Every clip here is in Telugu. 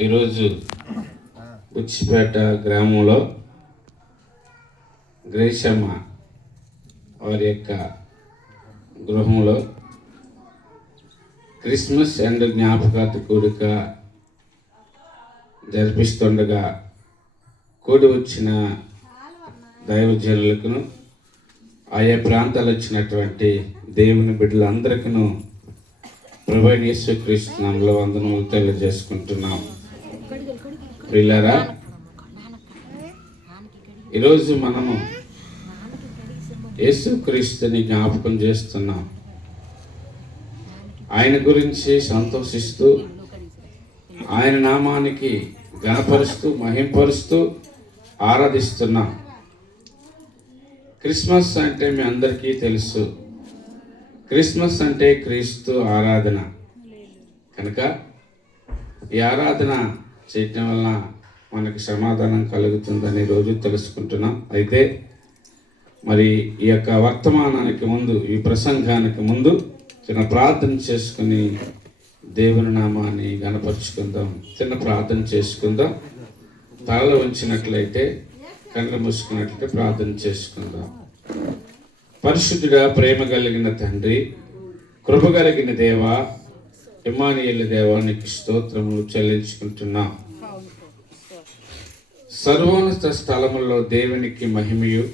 ఈరోజు ఉచ్చిపేట గ్రామంలో గ్రేషమ్మ వారి యొక్క గృహంలో క్రిస్మస్ అండ్ జ్ఞాపకార్థ కూడిక జరిపిస్తుండగా కూడి వచ్చిన దైవజనులకును ఆయా ప్రాంతాలు వచ్చినటువంటి దేవుని బిడ్డలందరికీ ప్రభువైన యేసుక్రీస్తు నామములో వందనములు తెలియజేసుకుంటున్నాం. ప్రియులారా, ఈరోజు మనము యేసుక్రీస్తుని జ్ఞాపకం చేస్తున్నాం. ఆయన గురించి సంతోషిస్తూ ఆయన నామానికి ఘనపరుస్తూ మహింపరుస్తూ ఆరాధిస్తున్నాం. క్రిస్మస్ అంటే మీ అందరికీ తెలుసు. క్రిస్మస్ అంటే క్రీస్తు ఆరాధన కనుక ఈ ఆరాధన చేయటం వలన మనకి సమాధానం కలుగుతుందని రోజు తెలుసుకుంటున్నాం. అయితే మరి ఈ యొక్క వర్తమానానికి ముందు, ఈ ప్రసంగానికి ముందు చిన్న ప్రార్థన చేసుకుని దేవుని నామాన్ని గణపరుచుకుందాం. చిన్న ప్రార్థన చేసుకుందాం. తలలో ఉంచినట్లయితే, కళ్ళు మూసుకున్నట్లయితే ప్రార్థన చేసుకుందాం. పరిశుద్ధుడా, ప్రేమ కలిగిన తండ్రి, కృప కలిగిన దేవా, ఇమ్మానుయేలు దేవా, నీకు స్తోత్రములు చెల్లించుకుంటున్నాం. సర్వోన్నత స్థలములో దేవునికి మహిమయు,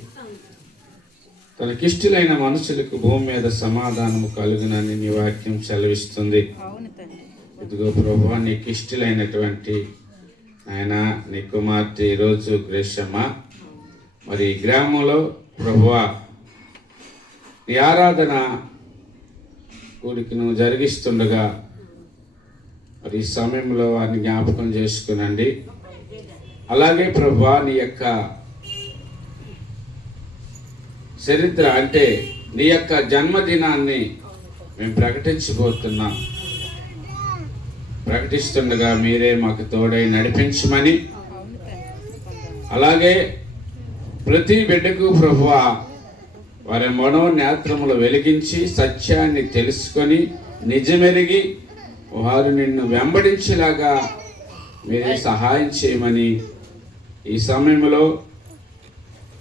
తనకిష్టులైన మనుషులకు భూమి మీద సమాధానము కలుగునని నీ వాక్యం సెలవిస్తుంది. ఇదిగో ప్రభువా, నీకు ఇష్టలైనటువంటి ఆయన నీ కుమార్తె ఈరోజు గ్రేషమ్మ మరి గ్రామంలో ప్రభువా ఈ ఆరాధన కూడికను జరిగిస్తుండగా మరి ఈ సమయంలో వారిని జ్ఞాపకం చేసుకునండి. అలాగే ప్రభువా, నీ యొక్క చరిత్ర అంటే నీ యొక్క జన్మదినాన్ని మేము ప్రకటించబోతున్నాం. ప్రకటిస్తుండగా మీరే మాకు తోడై నడిపించమని, అలాగే ప్రతి బిడ్డకు ప్రభువా వారి మనోనేత్రములు వెలిగించి సత్యాన్ని తెలుసుకొని నిజమెరిగి వారు నిన్ను వెంబడించేలాగా మీరే సహాయం చేయమని ఈ సమయంలో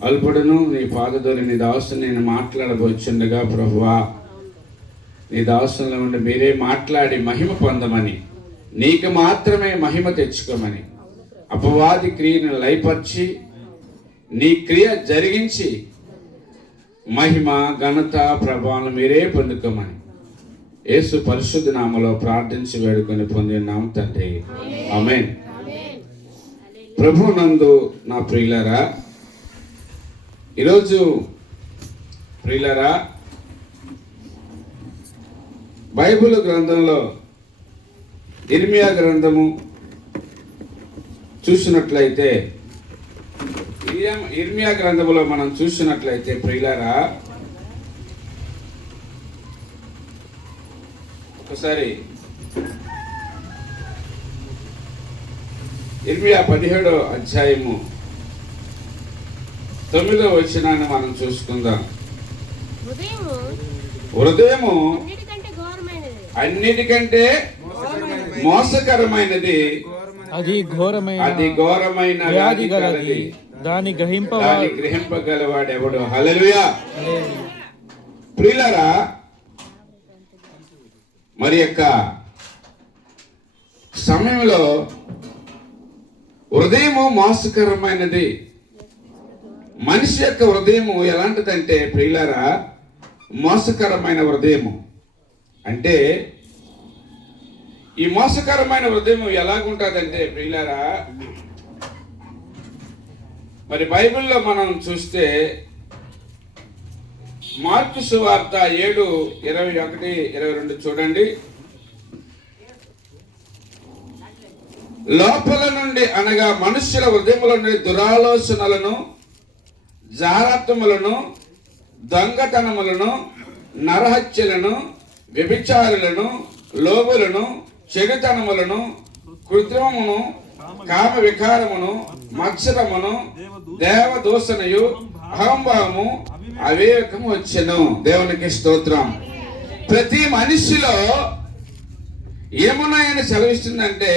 అల్పుడును నీ పాదధూళి నీ దాసుని నేను మాట్లాడబోచుండగా ప్రభువా నీ దాసులో ఉండి మీరే మాట్లాడి మహిమ పొందమని, నీకు మాత్రమే మహిమ తెచ్చుకోమని, అపవాది క్రియను లయపరిచి నీ క్రియ జరిగించి మహిమ ఘనత ప్రభావం మీరే పొందుకోమని యేసు పరిశుద్ధ నామములో ప్రార్థించి వేడుకొని పొందినాం తండ్రి, ఆమేన్. ప్రభువునందు నా ప్రియులారా, ఈరోజు ప్రియులారా, బైబిల్ గ్రంథంలో ఇర్మియా గ్రంథము చూసినట్లయితే, ఇర్మియా గ్రంథములో మనం చూసినట్లయితే ప్రియులారా, ఒకసారి ఇర్మియా 17వ అధ్యాయము 9వ వచనాన్ని మనం చూసుకుందాం. హృదయము అన్నిటికంటే మోసకరమైనది, అది ఘోరమైన వ్యాధి గలది, దాని గ్రహింపగలవాడెవడు. హల్లెలూయా. ప్రియులారా, మరి యొక్క సమయంలో హృదయము మోసకరమైనది. మనిషి యొక్క హృదయము ఎలాంటిదంటే ప్రియులారా, మోసకరమైన హృదయము. అంటే ఈ మోసకరమైన హృదయం ఎలాగుంటుందంటే ప్రియులారా, మరి బైబిల్లో మనం చూస్తే మార్కు సువార్త 7:21-22 చూడండి. లోపల నుండి అనగా మనుష్యుల హృదయముల నుండి దురాలోచనలను, జారత్వములను, దొంగతనములను, నరహత్యలను, వ్యభిచారులను, లోబులను, చెడుతనములను, కృత్రిమమును, కామ వికారమును, మత్సరమును, దేవదూషణయు, అహంభావము, అవివేకము వచ్చెను. దేవునికి స్తోత్రం. ప్రతి మనిషిలో ఏమున్నాయని సెలవిస్తుందంటే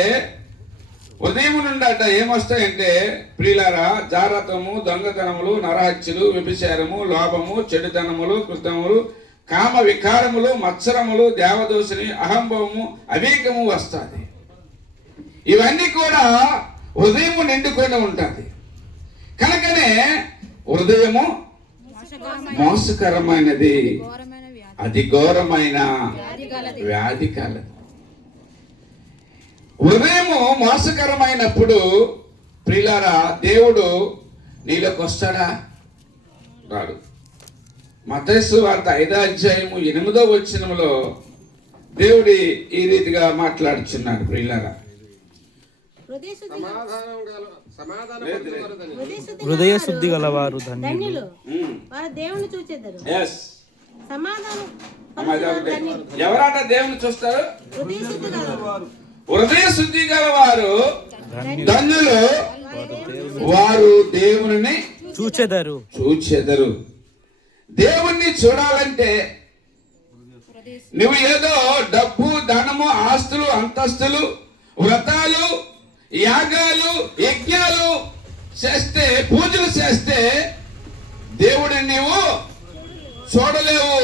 ఉదయం నుండి అట ఏమొస్తాయంటే ప్రియులారా, జారత్వము, దొంగతనములు, నరహత్యలు, వ్యభిచారము, లోభము, చెడుతనములు, కృతములు, కామ వికారములు, మత్సరములు, దేవదోషని, అహంభవము, అవివేకము వస్తుంది. ఇవన్నీ కూడా హృదయము నిండుకొని ఉంటుంది. కనుకనే హృదయము మోసకరమైనది, అది ఘోరమైన వ్యాధి కలదు. హృదయము మోసకరమైనప్పుడు ప్రియులారా, దేవుడు నీలోకి వస్తాడా? రాడు. మత్తయి సువార్త 5వ అధ్యాయము 8వ వచనములో దేవుడి ఈ రీతిగా మాట్లాడుచున్నాడు. ప్రియులారా, హృదయ శుద్ధి గలవారు ధన్యులు, వారు దేవుని చూచెదరు. ఎవరట దేవుని చూస్తారు? హృదయ శుద్ధి గలవారు ధన్యులు, వారు దేవుని చూచెదరు. దేవుణ్ణి చూడాలంటే నువ్వు ఏదో డబ్బు, ధనము, ఆస్తులు, అంతస్తులు, వ్రతాలు, యాగాలు, యజ్ఞాలు చేస్తే, పూజలు చేస్తే దేవుడిని నీవు చూడలేవు,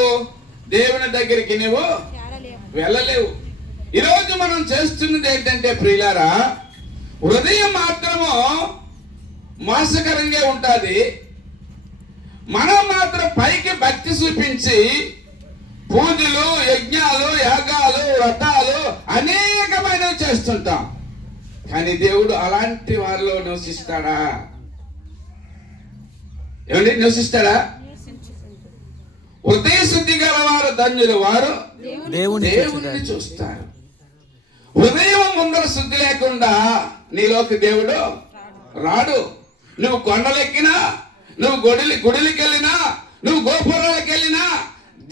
దేవుని దగ్గరికి నువ్వు వెళ్ళలేవు. ఈరోజు మనం చేస్తున్నది ఏంటంటే ప్రియులారా, హృదయం మాత్రము మోసకరంగా ఉంటుంది. మనం మాత్రం పైకి భక్తి చూపించి పూజలు, యజ్ఞాలు, యాగాలు, వ్రతాలు అనేకమైనవి చేస్తుంటాం. కానీ దేవుడు అలాంటి వారిలో నివసిస్తాడా? ఏమండి, నివసిస్తాడా? హృదయ శుద్ధి గల వారు ధన్యులు, వారు దేవుని చూస్తారు. హృదయం ముందర శుద్ధి లేకుండా నీలోకి దేవుడు రాడు. నువ్వు కొండలెక్కినా, నువ్వు గుడికి వెళ్ళినా, నువ్వు గోపురాలకు వెళ్ళినా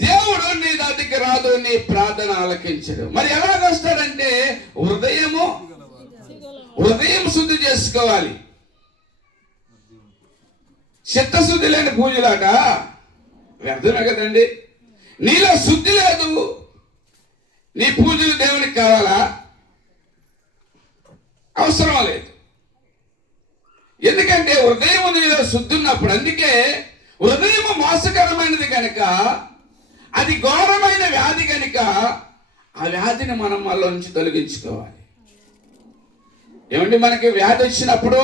దేవుడు నీ దగ్గరికి రాదు, నీ ప్రార్థన ఆలకించడు. మరి ఎలాగొస్తాడంటే హృదయం శుద్ధి చేసుకోవాలి. చిత్తశుద్ధి లేని పూజలాట వ్యర్థమే కదండి. నీలో శుద్ధి లేదు, నీ పూజలు దేవునికి కావాలా? అవసరం లేదు. ఎందుకంటే హృదయం నీలో శుద్ధి ఉన్నప్పుడు, అందుకే హృదయం మోసకరమైనది కనుక, అది ఘోరమైన వ్యాధి కనుక ఆ వ్యాధిని మనం మనలో నుంచి తొలగించుకోవాలి. ఏమండి, మనకి వ్యాధి వచ్చినప్పుడు,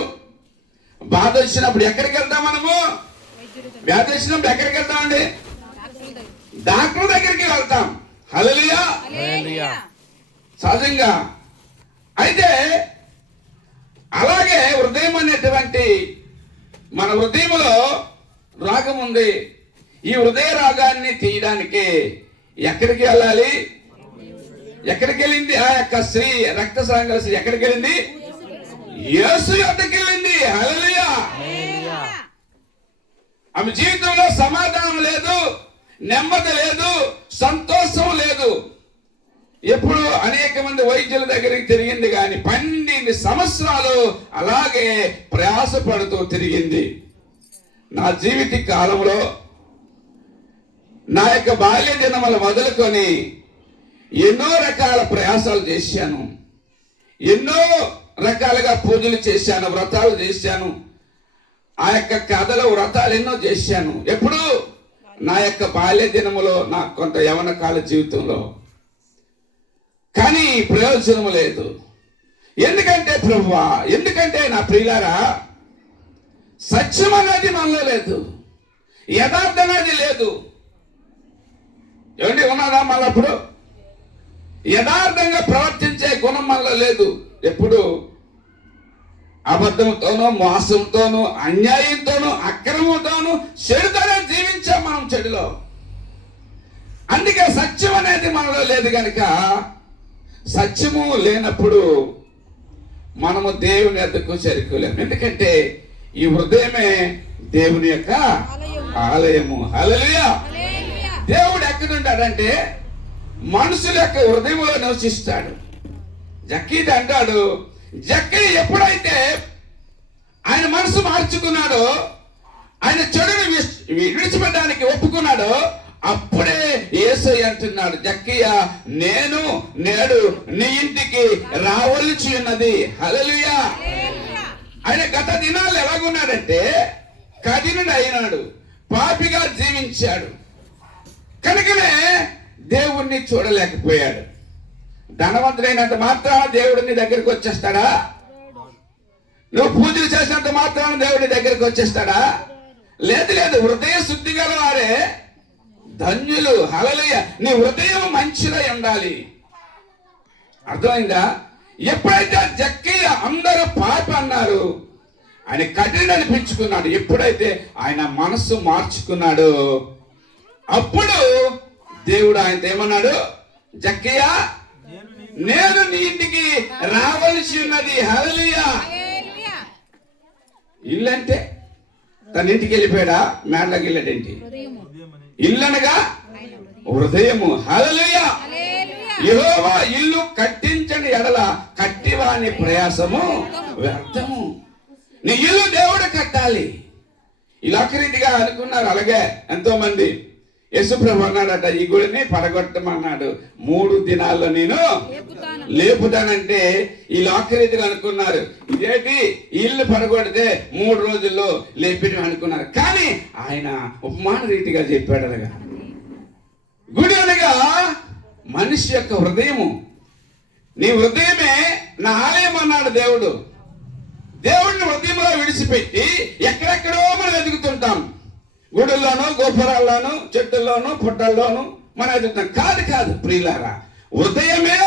బాధ వచ్చినప్పుడు ఎక్కడికి వెళ్తాం మనము? వ్యాధి వచ్చినప్పుడు ఎక్కడికి వెళ్తామండి? డాక్టర్ దగ్గరికి వెళ్తాం. హల్లెలూయా. సహజంగా అయితే అలాగే హృదయం అనేటువంటి మన హృదయంలో రాగం ఉంది. ఈ హృదయ రాగాన్ని తీయడానికి ఎక్కడికి వెళ్ళాలి? ఎక్కడికి వెళ్ళింది ఆ యొక్క స్త్రీ, రక్తస్రావం స్త్రీ ఎక్కడికి వెళ్ళింది? యేసు యొద్దకు వెళ్ళింది. హల్లెలూయా. ఆమె జీవితంలో సమాధానం లేదు, నెమ్మది లేదు, సంతోషం లేదు. ఎప్పుడు అనేక మంది వైద్యుల దగ్గరికి తిరిగింది, కానీ 12 సంవత్సరాలు అలాగే ప్రయాసపడుతూ తిరిగింది. నా జీవిత కాలంలో నా యొక్క బాల్య దినములు మొదలుకొని ఎన్నో రకాల ప్రయాసాలు చేశాను, ఎన్నో రకాలుగా పూజలు చేశాను, వ్రతాలు చేశాను. ఆ యొక్క కథలు, వ్రతాలు ఎన్నో చేశాను. ఎప్పుడు? నా యొక్క బాల్య దినములో, నా కొంత యవన కాల జీవితంలో. కానీ ప్రయోజనం లేదు. ఎందుకంటే ప్రభువా, ఎందుకంటే నా ప్రియులారా, సత్యం అనేది మనలో లేదు, యథార్థం అనేది లేదు. ఏమండి, ఉన్నదా మళ్ళీ? అప్పుడు యథార్థంగా ప్రవర్తించే గుణం మనలో లేదు. ఎప్పుడు అబద్ధంతోనూ, మోసంతోనూ, అన్యాయంతోనూ, అక్రమంతోనూ, చెడుతోనే జీవించాం మనం చెడులో. అందుకే సత్యం అనేది మనలో లేదు కనుక, సత్యము లేనప్పుడు మనము దేవుని వద్దకు చేరుకోలేము. ఎందుకంటే ఈ హృదయమే దేవుని యొక్క ఆలయము. హల్లెలూయా. దేవుడు ఎక్కడుంటాడంటే మనుషుల యొక్క హృదయంలో నివసిస్తాడు. జక్కీది అంటాడు, జక్కీ ఎప్పుడైతే ఆయన మనసు మార్చుకున్నాడో, ఆయన చెడుని విడిచిపెట్టడానికి ఒప్పుకున్నాడో, అప్పుడే యేసయ్య అంటున్నాడు, జక్కయ్య నేను నేడు నీ ఇంటికి రావలసి ఉన్నది. హల్లెలూయా. ఆయన గత దినాలు ఎలాగున్నాడంటే కఠినుడు అయినాడు, పాపిగా జీవించాడు, కనుకనే దేవుణ్ణి చూడలేకపోయాడు. ధనవంతుడైనంత మాత్రాన దేవుడు నీ దగ్గరికి వచ్చేస్తాడా? నువ్వు పూజలు చేసినంత మాత్రాన దేవుడి దగ్గరికి వచ్చేస్తాడా? లేదు లేదు. హృదయ శుద్ధి గల వారే ధన్యులు. హల్లెలూయా. నీ హృదయం మంచిదై ఉండాలి. అర్థమైందా? ఎప్పుడైతే జక్కయ్య అందరూ పాపి అన్నారు, ఆయన కఠిన అనిపించుకున్నాడు. ఎప్పుడైతే ఆయన మనస్సు మార్చుకున్నాడు, అప్పుడు దేవుడు ఆయనతో ఏమన్నాడు, జక్కయ్య నేను నీ ఇంటికి రావలసి ఉన్నది. హల్లెలూయా. ఇల్లు అంటే తన ఇంటికి వెళ్ళిపోయాడా? మేడలోకి వెళ్ళాడేంటి? ఇల్లు అనగా హృదయము. హల్లెలూయా. యెహోవా ఇల్లు కట్టించని ఎడల కట్టివాని ప్రయాసము వ్యర్థము. నీ ఇల్లు దేవుడు కట్టాలి. ఇలా రీతిగా అనుకున్నారు. అలాగే ఎంతో మంది యేసుప్రభు అన్నాడట, ఈ గుడిని పడగొట్టమన్నాడు, 3 దినాల్లో నేను లేపుతానంటే ఈ రీతిగా అనుకున్నారు. ఇదేంటి ఇల్లు పడగొడితే 3 రోజుల్లో లేపిన అనుకున్నారు. కానీ ఆయన ఉపమాన రీతిగా చెప్పాడు. అలాగా గుడి అనగా మనిషి యొక్క హృదయము. నీ హృదయమే నా ఆలయం అన్నాడు దేవుడు. దేవుడిని హృదయంలో విడిచిపెట్టి ఎక్కడెక్కడో మనం వెతుకుతుంటాం. గుడుల్లోనూ, గోపురాల్లోనూ, చెట్టుల్లోనూ, పుట్టల్లోనూ మనం వెతుకుతాం. కాదు ప్రియులారా, హృదయమే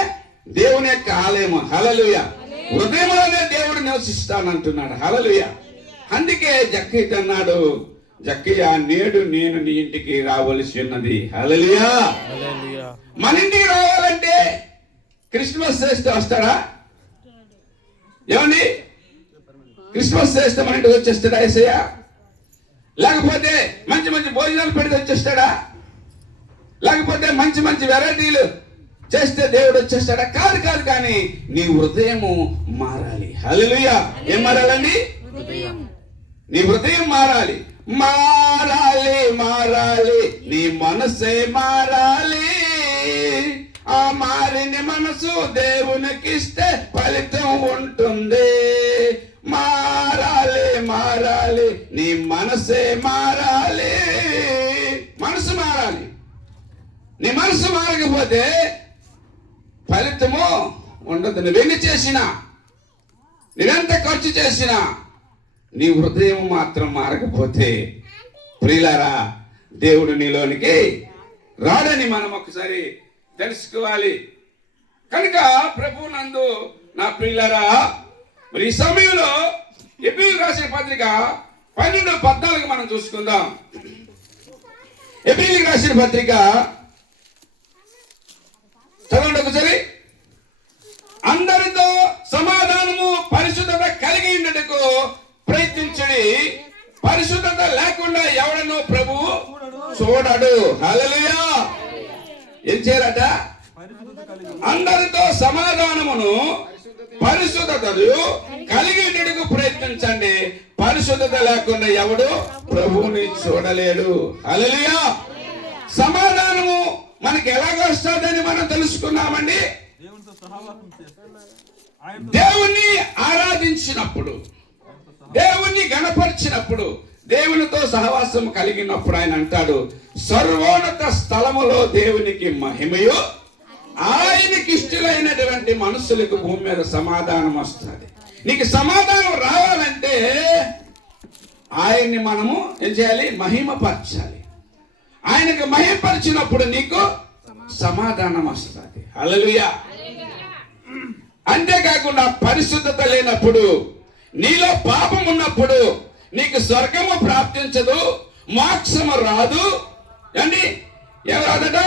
దేవుని యొక్క ఆలయము. హల్లెలూయా. హృదయంలోనే దేవుడు నివసిస్తానంటున్నాడు. హల్లెలూయా. అందుకే జక్కయ్య అన్నాడు, జక్కయ్య నేడు నేను నీ ఇంటికి రావలసి ఉన్నది. హల్లెలూయా. మన ఇంటికి రావాలంటే క్రిస్మస్ చేస్తే వస్తాడా? ఏమండి, క్రిస్మస్ చేస్తే మన ఇంటికి వచ్చేస్తాడా యేసయ్య? లేకపోతే మంచి మంచి భోజనాలు పెడితే వచ్చేస్తాడా? లేకపోతే మంచి మంచి వెరైటీలు చేస్తే దేవుడు వచ్చేస్తాడా? కాదు. కానీ నీ హృదయము మారాలి. హల్లెలూయా. ఏం మారాలండి? నీ హృదయం మారాలి. మారాలి నీ మనసే మారాలి. ఆ మారిన మనసు దేవునికి ఇస్తే ఫలితం ఉంటుంది. మారాలి నీ మనసే మారాలి. మనసు మారాలి. నీ మనసు మారకపోతే ఫలితము ఉండదు. నువ్వెన్ని చేసినా, నువ్వెంత ఖర్చు చేసినా, నీ హృదయం మాత్రం మారకపోతే ప్రియులారా దేవుడు నీలోనికి రాడని మనం ఒకసారి తెలుసుకోవాలి. కనుక ప్రభు నందు నా ప్రియులారా, మరి ఈ సమయంలో ఎబ్రీయులకు రాసిన పత్రిక 12:14 మనం చూసుకుందాం. ఎబ్రీయులకు రాసిన పత్రిక చదవండి ఒకసారి. అందరితో సమాధానము పరిశుద్ధత కలిగి ఉండటకు ప్రయత్నించండి. పరిశుద్ధత లేకుండా ఎవడనో ప్రభువు చూడడు. హల్లెలూయా. ఏం చేయాలట? అందరితో సమాధానమును పరిశుద్ధతను కలిగి ఉండటకు ప్రయత్నించండి. పరిశుద్ధత లేకుండా ఎవడు ప్రభువుని చూడలేడు. హల్లెలూయా. సమాధానము మనకి ఎలాగొస్తుందని మనం తెలుసుకున్నామండి. దేవుణ్ణి ఆరాధించినప్పుడు, దేవుణ్ణి గణపరిచినప్పుడు, దేవునితో సహవాసం కలిగినప్పుడు ఆయన అంటాడు, సర్వోన్నత స్థలములో దేవునికి మహిమయు, ఆయనకి ఇష్టలైనటువంటి మనుషులకు భూమి మీద సమాధానం వస్తుంది. నీకు సమాధానం రావాలంటే ఆయన్ని మనము ఏం చేయాలి? మహిమపరచాలి. ఆయనకు మహిమపరిచినప్పుడు నీకు సమాధానం వస్తుంది. హల్లెలూయా. అంతేకాకుండా పరిశుద్ధత లేనప్పుడు, నీలో పాపం ఉన్నప్పుడు నీకు స్వర్గము ప్రాప్తించదు, మోక్షము రాదు. అండి ఎవరాదట?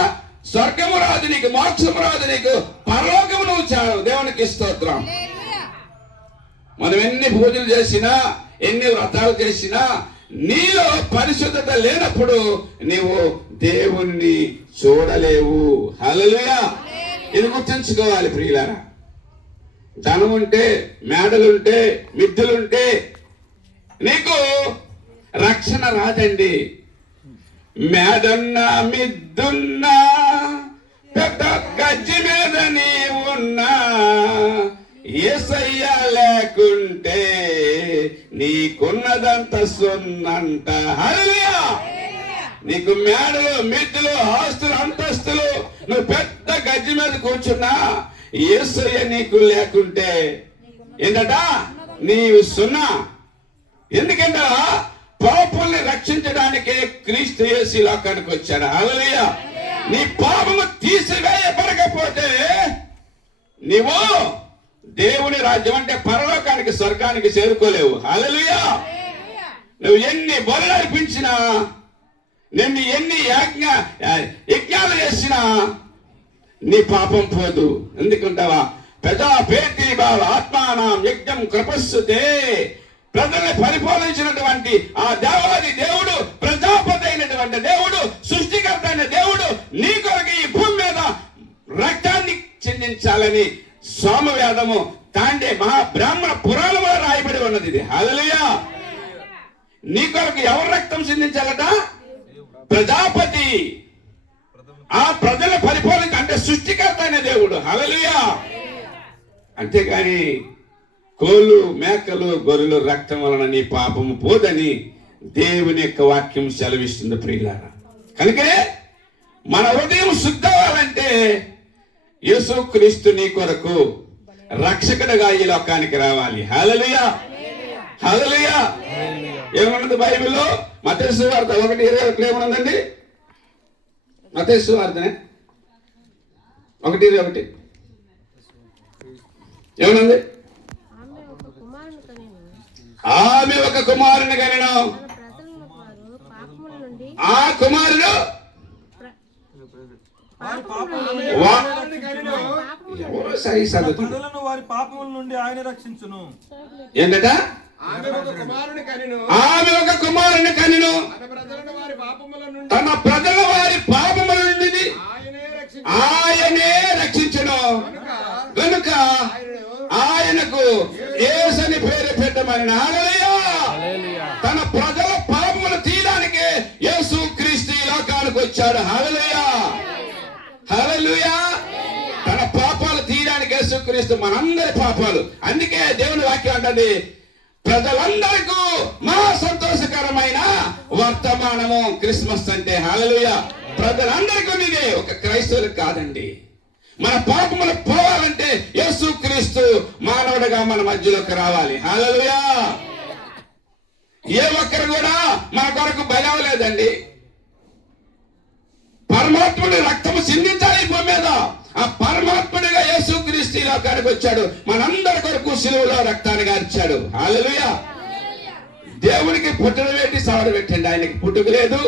స్వర్గము రాదు నీకు, మోక్షము రాదు నీకు, పరలోకము నువ్వు చాలు. దేవునికి స్తోత్రం. మనం ఎన్ని పూజలు చేసినా, ఎన్ని వ్రతాలు చేసినా, నీలో పరిశుద్ధత లేనప్పుడు నీవు దేవుణ్ణి చూడలేవు. హల్లెలూయా. ఇది గుర్తుంచుకోవాలి ప్రియులారా. ధనం ఉంటే, మేడలుంటే, మిద్దెలుంటే నీకు రక్షణ రాదండి. మేదన్నా మిద్దున్నా పెద్ద గజ్జి మీద నీ ఉన్నా యేసయ్య లేకుంటే నీకున్నదంత సొన్నంట. హల్లెలూయా. నీకు మేడలు మిద్దులు ఆస్తులు అంతస్తులు నువ్వు పెద్ద గజ్జి మీద కూర్చున్నా యేసయ్య నీకు లేకుంటే ఏంటట నీవు సున్నా. ఎందుకంటే పాపుల్ని రక్షించడానికి క్రీస్తు యేసు లోకానికి వచ్చాడు. హల్లెలూయా. నీ పాపము తీసివేయబడకపోతే నీవు దేవుని రాజ్యం అంటే పరలోకానికి స్వర్గానికి చేరుకోలేవు. హల్లెలూయా. నువ్వు ఎన్ని బలులు అర్పించినా నిన్ను ఎన్ని యజ్ఞాలు చేసినా నీ పాపం పోదు. ఎందుకుంటావా? పెదా పేతి బావ ఆత్మానం యజ్ఞం కృపస్సుతే. ప్రజల్ని పరిపాలించినటువంటి ఆ దేవాది దేవుడు, ప్రజాపతి అయినటువంటి దేవుడు, సృష్టికర్త అయిన దేవుడు నీ కొరకు ఈ భూమి మీద రక్తాన్ని చెందించాలని సోమవేదము తాండే మహాబ్రాహ్మణ పురాణంలో రాయబడి ఉన్నది ఇది. హల్లెలూయా. నీ కొరకు ఎవరు రక్తం చెందించాలట? ప్రజాపతి. ఆ ప్రజల పరిపాలన అంటే సృష్టికర్త అయిన దేవుడు. హల్లెలూయా. అంతేగాని కోళ్ళు మేకలు గొర్రెలు రక్తం వలన నీ పాపము పోదని దేవుని యొక్క వాక్యం సెలవిస్తుంది ప్రియులారా. కనుకనే మన హృదయం శుద్ధవాలంటే యేసుక్రీస్తు నీ కొరకు రక్షకుడిగా ఈ లోకానికి రావాలి. హల్లెలూయా. హల్లెలూయా. ఏమన్నది బైబిల్లో? మత్తయి సువార్త 1:21 ఏమన్నదండి? మత్తయి సువార్తనే 1:21 ఏమన్నది? ఆమె ఒక కుమారుని కనెను. ఆ కుమారుడు వారి పాపముల నుండి ఆయన రక్షించును. ఏంటట? ఆమె ఒక కుమారుని కనెను. తన ప్రజల వారి పాపముల నుండి ఆయనే రక్షించును. కనుక ఆయనకు యేసని పేరు పెట్టమని. హల్లెలూయా. తన ప్రజల పాపములు తీయడానికి యేసు క్రీస్తు ఈ లోకానికి వచ్చాడు. హల్లెలూయా. హల్లెలూయా. తన పాపాలు తీయడానికి యేసు క్రీస్తు మనందరి పాపాలు. అందుకే దేవుని వాక్యం అంటది ప్రజలందరికీ మహా సంతోషకరమైన వర్తమానము క్రిస్మస్ అంటే. హల్లెలూయా. ప్రజలందరికీ ఉన్నది, ఒక క్రైస్తవులకు కాదండి. మన పాపములు పోవాలంటే యేసు క్రీస్తు మానవుడిగా మన మధ్యలోకి రావాలి. హల్లెలూయా. ఏ ఒక్కరు కూడా మన కొరకు బలవలేదండి. పరమాత్ముడి రక్తము సిందించాలి భూమి మీద. ఆ పరమాత్ముడిగా యేసు క్రీస్తు లోకానికి వచ్చాడు. మనందరి కొరకు సిలువలో రక్తాన్ని గార్చాడు. హల్లెలూయా. దేవునికి పుట్టుక పెట్టి సవడ పెట్టండి. ఆయనకి పుట్టుక లేదు,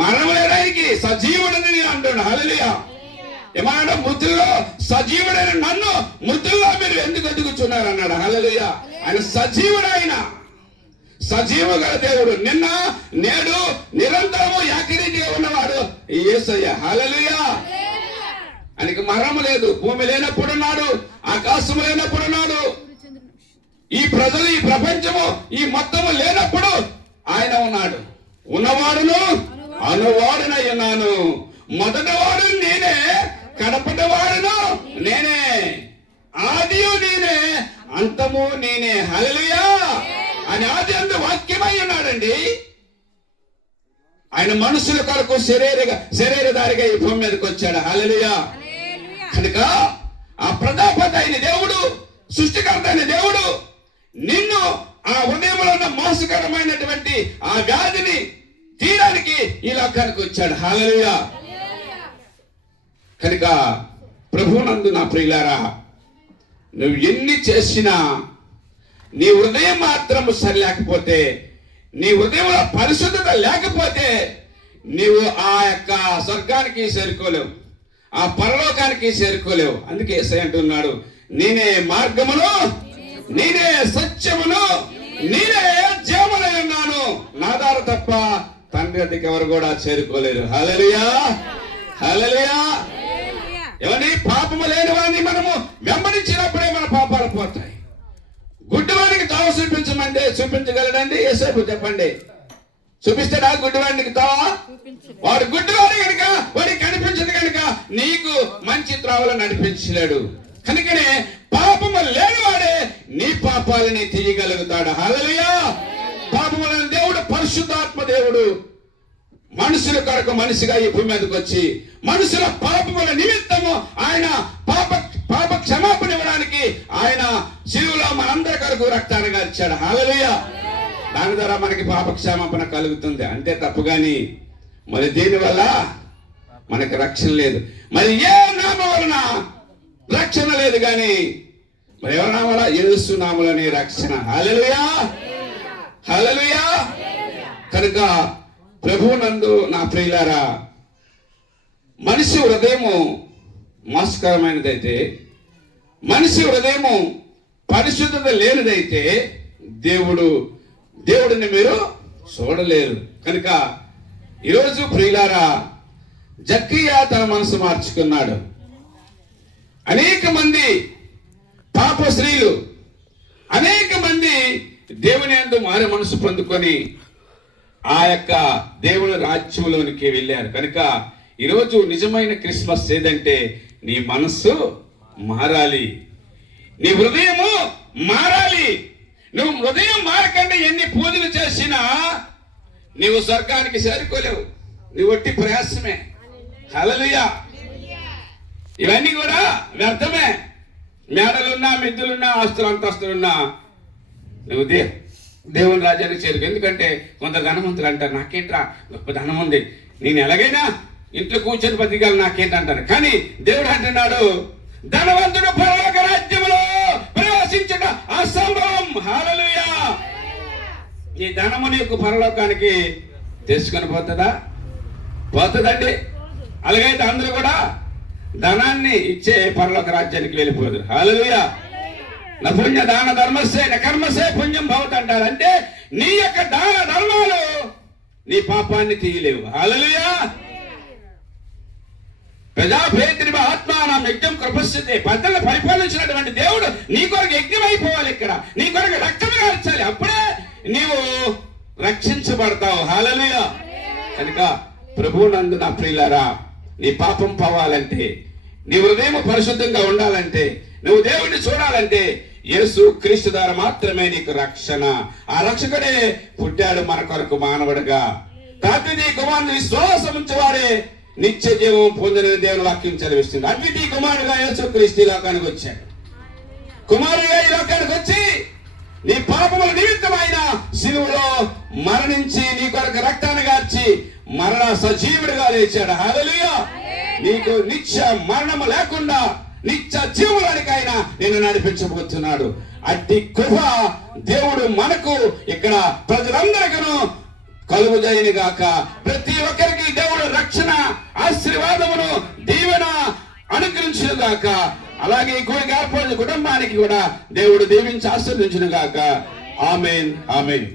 మరణం లేదు. ఆయనకి సజీవుడని నేను అంటున్నాను. హల్లెలూయా. ఏమన్నాడు? మృతుల్లో సజీవుడైన నన్ను మృతుల్లో మీరు ఎందుకు ఎదుగుచున్నారు అన్నాడు. హల్లెలూయా. ఆయన సజీవుడు. ఆయన సజీవు గల దేవుడు. నిన్న నేడు నిరంతరము ఏకరీతిగా ఉన్నవాడు యేసయ్య. హల్లెలూయా. ఆయనకి మరణము లేదు. భూమి లేనప్పుడు ఉన్నాడు, ఆకాశము లేనప్పుడు ఉన్నాడు. ఈ ప్రజలు, ఈ ప్రపంచము, ఈ మొత్తము లేనప్పుడు ఆయన ఉన్నాడు. ఉన్నవాడును అనువాడునై ఉన్నాను. మొదటివాడు నేనే, కడపటి వాడును నేనే, ఆదియు నేనే, అంతము నేనే. హల్లెలూయా. ఆయన ఆది అందు వాక్యమై ఉన్నాడండి. ఆయన మనుషుల కొరకు శరీరధారిగా ఈ భూమి మీదకి వచ్చాడు. హల్లెలూయా. కనుక ఆ ప్రజాపతి అయిన దేవుడు, సృష్టికర్త అయిన దేవుడు నిన్ను ఆ హృదయంలో ఉన్న మోసకరమైనటువంటి ఆ వ్యాధిని తీయడానికి ఈ లోకానికి వచ్చాడు. హల్లెలూయా. కనుక ప్రభువునందు నా ప్రియులారా, నువ్వు ఎన్ని చేసినా నీ హృదయం మాత్రం సరి లేకపోతే, నీ హృదయంలో పరిశుద్ధత లేకపోతే నీవు ఆ యొక్క స్వర్గానికి చేరుకోలేవు, ఆ పరలోకానికి చేరుకోలేవు. అందుకే యేసయ్య అంటున్నాడు, నేనే మార్గమును, నేనే సత్యమును, నేనే జీవమునై ఉన్నాను. నా ద్వారా తప్ప తండ్రి వద్దకు ఎవరు కూడా చేరుకోలేరు. హల్లెలూయా. హల్లెలూయా. ఏమని? పాపము లేని వాడిని మనము వెంబడించినప్పుడే మన పాపాలు పోతాయి. గుడ్డివాడికి తావు చూపించమంటే చూపించగలడండి? యేసేపు చెప్పండి. చూపిస్తాడా గుడ్డివాడికి తోవ? వాడు గుడ్డివాడు కనుక వాడికి కనిపించదు కనుక నీకు మంచి త్రోవలో నడిపించలేడు. కనుకనే పాపము లేనివాడే నీ పాపాలని తీయగలుగుతాడు. హల్లెలూయా. పాపము లేని దేవుడు పరిశుద్ధాత్మ దేవుడు మనుషుల కొరకు మనిషిగా ఈ భూమి మీదకి వచ్చి మనుషుల పాపముల నిమిత్తము ఆయన పాప క్షమాపణ ఇవ్వడానికి ఆయన శిలువలో మనందరి కొరకు రక్తాన్ని గార్చాడు. హల్లెలూయా. దాని ద్వారా మనకి పాప క్షమాపణ కలుగుతుంది అంతే తప్పు. గాని మరి దీనివల్ల మనకి రక్షణ లేదు. మరి ఏ నామం వలన రక్షణ లేదు గాని మరి ఎవరి నామల? యేసు నామములోని రక్షణ. హల్లెలూయా. హల్లెలూయా. కనుక ప్రభువునందు నా ప్రియులారా, మనిషి హృదయము మోసకరమైనదైతే, మనిషి హృదయము పరిశుద్ధత లేనిదైతే దేవుడిని మీరు చూడలేరు. కనుక ఈరోజు ప్రియులారా, జక్కయ్య తన మనసు మార్చుకున్నాడు. అనేక మంది పాప స్త్రీలు, అనేక మంది దేవుని యందు మారు మనసు పొందుకొని ఆ యొక్క దేవుని రాజ్యంలోనికి వెళ్ళారు. కనుక ఈరోజు నిజమైన క్రిస్మస్ ఏదంటే నీ మనస్సు మారాలి, నీ హృదయము మారాలి. నువ్వు హృదయం మారకుండా ఎన్ని పూజలు చేసినా నీవు స్వర్గానికి చేరుకోలేవు. నువ్వు ఒట్టి ప్రయాసమే. హల్లెలూయా. ఇవన్నీ కూడా వ్యర్థమే. మేడలున్నా, మిద్దులున్నా, ఆస్తులు అంతస్తులున్నా నువ్వు దేవుని రాజ్యానికి చేరుకు. ఎందుకంటే కొంత ధనవంతులు అంటారు, నాకేంట్రా గొప్ప ధనం ఉంది, నేను ఎలాగైనా ఇంట్లో కూర్చొని బతికాలి, నాకేంటంటారు. కానీ దేవుడు అంటున్నాడు, ధనవంతుడు పరలోక రాజ్యములో ప్రవేశించట అసంభవం. హల్లెలూయా. ఈ ధనము నీకు పరలోకానికి తీసుకొని పోతుందండి. అలాగైతే అందరూ కూడా ధనాన్ని ఇచ్చే పరలోక రాజ్యానికి వెళ్ళిపోదు. హల్లెలూయా. నా పుణ్య దాన ధర్మస్సే నా కర్మసే పుణ్యం భవత్ అంటారు. అంటే నీ యొక్క దాన ధర్మాలు నీ పాపాన్ని తీయలేవు. హల్లెలూయా. ప్రజాభేత్రి ఆత్మానం యజ్ఞం కృపస్యతే. పెద్దలను పరిపాలించినటువంటి దేవుడు నీ కొరకు యజ్ఞం అయిపోవాలి. ఇక్కడ నీ కొరకు రక్తం కాల్చాలి. అప్పుడే నీవు రక్షించబడతావు. హల్లెలూయా. కనుక ప్రభువునందు నా ప్రియులారా, నీ పాపం పోవాలంటే, నీ హృదయం పరిశుద్ధంగా ఉండాలంటే, నువ్వు దేవుడిని చూడాలంటే యేసు క్రీస్తు ద్వారా మాత్రమే నీకు రక్షణ. ఆ రక్షకుడే పుట్టాడు మన కొరకు మానవుడిగా. అద్వితీయ కుమారుని విశ్వాసం ఉంచేవారే నిత్య జీవం పొందిన దేవుని వాక్యం చదివిస్తుంది. అద్వితీయ కుమారుడుగా యేసు క్రీస్తు లోకానికి వచ్చాడు. కుమారుడుగా ఈ లోకానికి వచ్చి నీ పాపముల నిమిత్తమైన శిలువలో మరణించి నీ కొరకు రక్తాన్ని గార్చి మరణ సజీవుడిగా లేచాడు. హల్లెలూయా. నీకు నిత్య మరణము లేకుండా నిత్య జీవులానికి ఆయన నిన్ను నడిపించబోతున్నాడు. అట్టి కృప దేవుడు మనకు ఇక్కడ ప్రజలందరికీ కలుగుజేయును గాక. ప్రతి ఒక్కరికి దేవుడు రక్షణ, ఆశీర్వాదమును, దీవెన అనుగ్రహించును గాక. అలాగే ఈ కూడికి ఏర్పడిన కుటుంబానికి కూడా దేవుడు దీవించి ఆశీర్వదించును గాక. ఆమేన్. ఆమేన్.